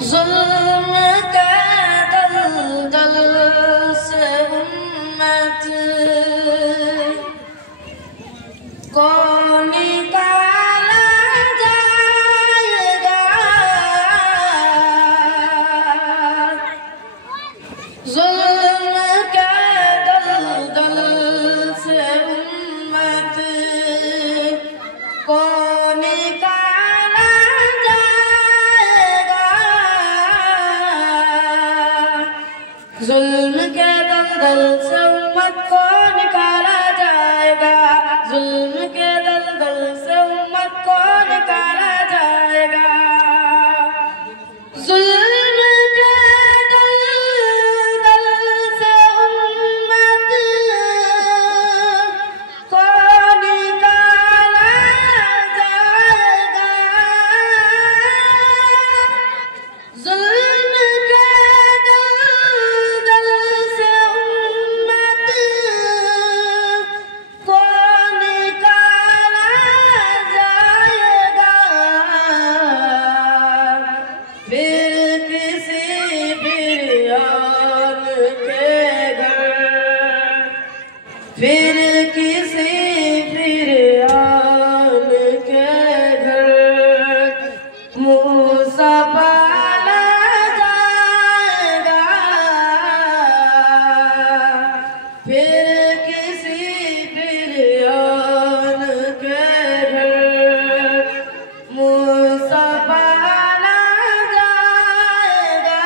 जुल्म के दलदल से उम्मत को निकाला जाएगा। जुल्म के दलदल से उम्मत को निकाला जाएगा। जुल्म के दलदल से उम्मत को निकाला जाएगा। जुल्म के दलदल से उम्मत को निकाला जाएगा। जुल्म के दलदल से उम्मत को निकाला जाएगा। जुल्म के दलदल से उम्मत को निकाला जाएगा। फिर किसी बिरयान के घर, फिर किसी बिरयान के घर मूसा पाला जाएगा। फिर किसी बिरयान के घर मूसा पाला जाएगा।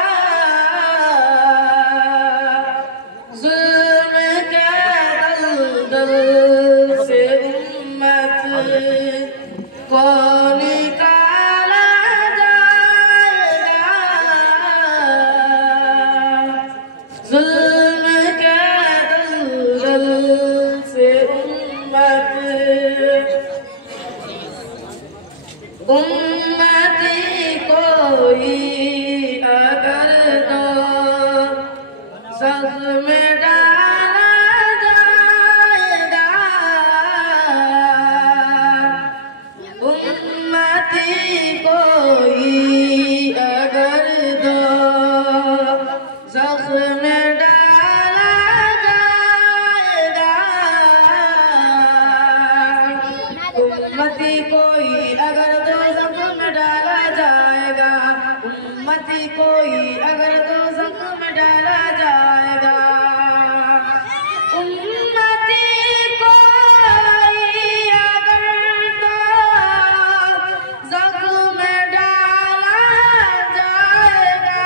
जुल्म के दलदल से उम्मत को निकाला जाएगा। जुल्म के दलदल से उम्मती कोई अगर दो सख्त में डाला जाएगा। उम्मती कोई अगर दो सख्त में डाला जाएगा। उम्मती कोई अगर दो सख्त में डाला जाएगा। उम्मती कोई अगर दो सख्त में डाला जाएगा। उम्मती कोई अगर दो सख्त में डाला जाएगा।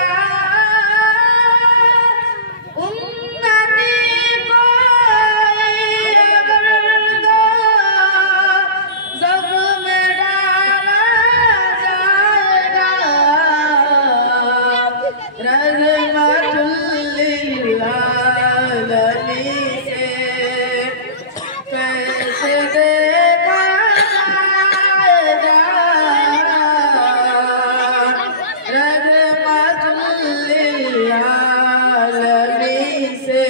उम्मती कोई अगर दो सख्त में डाला जाएगा। रहमतुल लिल आलमीन से कैसे देखा जाएगा। रहमतुल लिल आलमीन से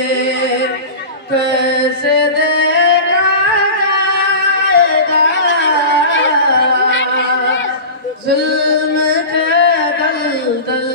कैसे देखा जाएगा। जुल्म के दलदल